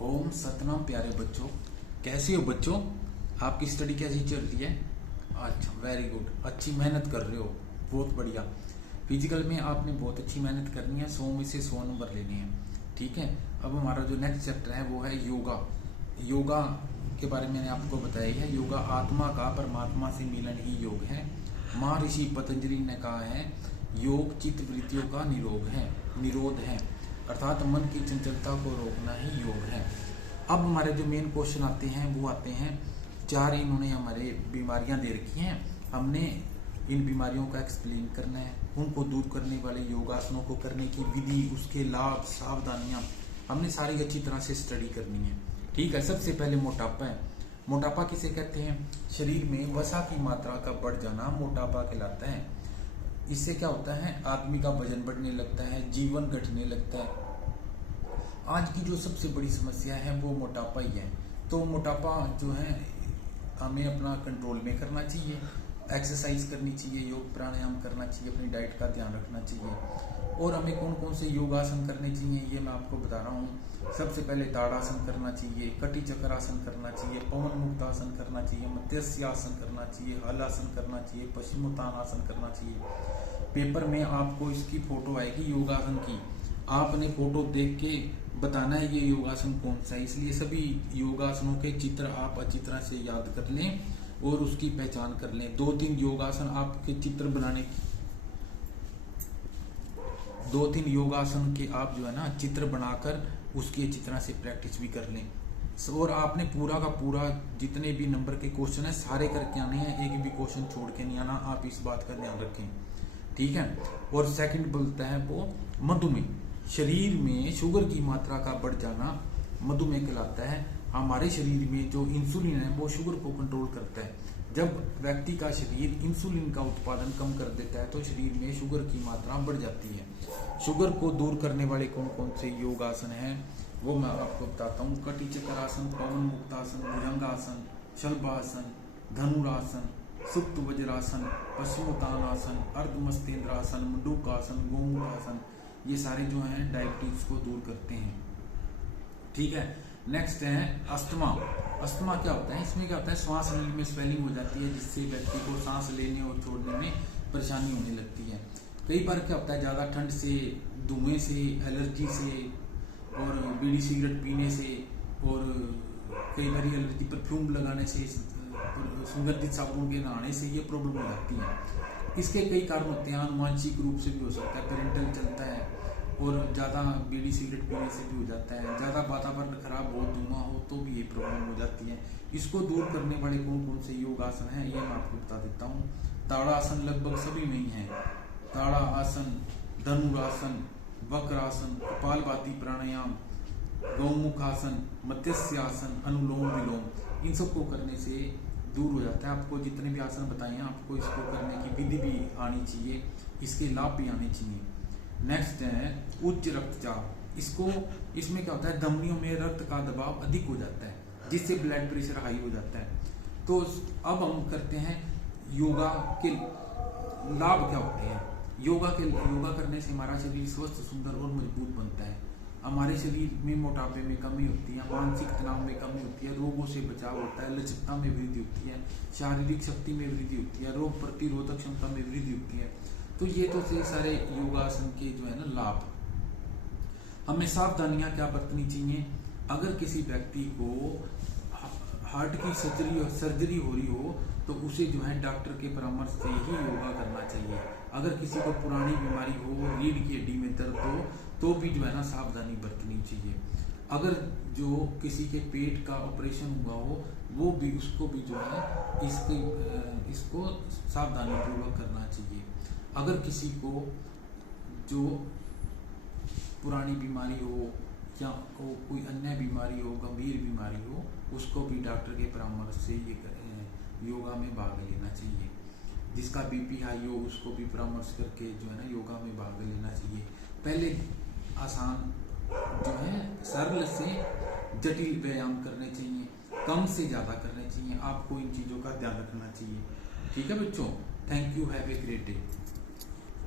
ओम सतनाम प्यारे बच्चों, कैसे हो बच्चों? आपकी स्टडी कैसी चल रही है? अच्छा, वेरी गुड, अच्छी मेहनत कर रहे हो, बहुत बढ़िया। फिजिकल में आपने बहुत अच्छी मेहनत करनी है, 100 में से 100 नंबर लेने हैं। ठीक है। अब हमारा जो नेक्स्ट चैप्टर है वो है योगा। योगा के बारे में मैंने आपको बताया ही है। योगा आत्मा का परमात्मा से मिलन ही योग है। महर्षि पतंजलि ने कहा है योग चित्त वृत्तियों का निरोध है, अर्थात मन की चंचलता को रोकना ही योग है। अब हमारे जो मेन क्वेश्चन आते हैं वो आते हैं, 4 इन्होंने हमारे बीमारियां दे रखी हैं। हमने इन बीमारियों का एक्सप्लेन करना है, उनको दूर करने वाले योगासनों को करने की विधि, उसके लाभ, सावधानियां हमने सारी अच्छी तरह से स्टडी करनी है। ठीक है। सबसे पहले मोटापा है। मोटापा किसे कहते हैं? शरीर में वसा की मात्रा का बढ़ जाना मोटापा कहलाता है। इससे क्या होता है? आदमी का वजन बढ़ने लगता है, जीवन घटने लगता है। आज की जो सबसे बड़ी समस्या है वो मोटापा ही है। तो मोटापा जो है हमें अपना कंट्रोल में करना चाहिए, एक्सरसाइज करनी चाहिए, योग प्राणायाम करना चाहिए, अपनी डाइट का ध्यान रखना चाहिए। और हमें कौन कौन से योगासन करने चाहिए ये मैं आपको बता रहा हूँ। सबसे पहले ताड़ासन करना चाहिए, कटी चक्रासन करना चाहिए, पवन मुक्तासन करना चाहिए, मत्स्यासन करना चाहिए, हलासन करना चाहिए, पश्चिमोत्तानासन करना चाहिए। पेपर में आपको इसकी फोटो आएगी योगासन की, आपने फोटो देख के बताना है ये योगासन कौन सा है। इसलिए सभी योगासनों के चित्र आप अच्छी तरह से याद कर लें और उसकी पहचान कर लें। 2-3 योगासन आपके चित्र बनाने की 2-3 योगासन के आप जो है ना चित्र बनाकर उसकी अच्छी तरह से प्रैक्टिस भी कर लें। और आपने पूरा का पूरा जितने भी नंबर के क्वेश्चन है सारे करके आने हैं, एक भी क्वेश्चन छोड़ के नहीं आना। आप इस बात का ध्यान रखें। ठीक है। और सेकंड बोलता है वो मधुमेह। शरीर में शुगर की मात्रा का बढ़ जाना मधुमेह कहलाता है। हमारे शरीर में जो इंसुलिन है वो शुगर को कंट्रोल करता है। जब व्यक्ति का शरीर इंसुलिन का उत्पादन कम कर देता है तो शरीर में शुगर की मात्रा बढ़ जाती है। शुगर को दूर करने वाले कौन कौन से योगासन हैं वो मैं आपको बताता हूँ। कटी चक्रासन, पवन मुक्तासन, भुजंगासन, शल्भासन, धनुरासन, सुप्त वज्रासन, पश्चिमोत्तानासन, अर्धमस्तेंद्रासन, मंडूकासन, गोमुखासन, ये सारे जो हैं डायबिटीज को दूर करते हैं। ठीक है। नेक्स्ट है अस्थमा। अस्थमा क्या होता है? इसमें क्या होता है, श्वास नली में स्वेलिंग हो जाती है जिससे व्यक्ति को सांस लेने और छोड़ने में परेशानी होने लगती है। कई बार क्या होता है, ज्यादा ठंड से, धुएं से, एलर्जी से और बीड़ी सिगरेट पीने से और कई बार एलर्जी परफ्यूम लगाने से, सुगंधित साबुन के नहाने से ये प्रॉब्लम हो जाती है। इसके कई कारण होते हैं, आनुवांशिक रूप से भी हो सकता है, पेरेंटल चलता है और ज़्यादा बीड़ी सिगरेट पीने से भी हो जाता है, ज़्यादा वातावरण खराब हो, धुआं हो तो भी ये प्रॉब्लम हो जाती है। इसको दूर करने वाले कौन कौन से योग आसन हैं ये मैं आपको बता देता हूँ। ताड़ासन लगभग सभी में ही है। ताड़ा आसन, धनुरासन, वक्रासन, कपालभाति प्राणायाम, गौमुखासन, मत्स्यासन, अनुलोम विलोम, इन सबको करने से दूर हो जाता है। आपको जितने भी आसन बताए हैं आपको इसको करने की विधि भी आनी चाहिए, इसके लाभ भी आने चाहिए। नेक्स्ट है उच्च रक्तचाप। इसमें क्या होता है, धमनियों में रक्त का दबाव अधिक हो जाता है जिससे ब्लड प्रेशर हाई हो जाता है। तो अब हम करते हैं योगा के लाभ क्या होते हैं। योगा करने से हमारा शरीर स्वस्थ, सुंदर और मजबूत बनता है। हमारे शरीर में मोटापे में कमी होती है, मानसिक तनाव में कमी होती है, रोगों से बचाव होता है, लचकता में वृद्धि होती है, शारीरिक शक्ति में वृद्धि होती है, रोग प्रतिरोधक क्षमता में वृद्धि होती है। तो ये तो सारे योगासन के जो है ना लाभ। हमें सावधानियां क्या बरतनी चाहिए? अगर किसी व्यक्ति को हार्ट की सर्जरी हो रही हो तो उसे जो है डॉक्टर के परामर्श से ही योगा करना चाहिए। अगर किसी को पुरानी बीमारी हो, रीढ़ की हड्डी में दर्द हो तो भी जो है ना सावधानी बरतनी चाहिए। अगर जो किसी के पेट का ऑपरेशन हुआ हो वो भी, उसको भी जो है इसको सावधानी पूर्वक करना चाहिए। अगर किसी को जो पुरानी बीमारी हो या कोई अन्य बीमारी हो, गंभीर बीमारी हो, उसको भी डॉक्टर के परामर्श से ये योगा में भाग लेना चाहिए। जिसका बीपी हाई हो उसको भी परामर्श करके जो है ना योगा में भाग लेना चाहिए। पहले आसान जो है सरल से जटिल व्यायाम करने चाहिए, कम से ज़्यादा करने चाहिए। आपको इन चीज़ों का ध्यान रखना चाहिए। ठीक है बच्चों, thank you, have a great day.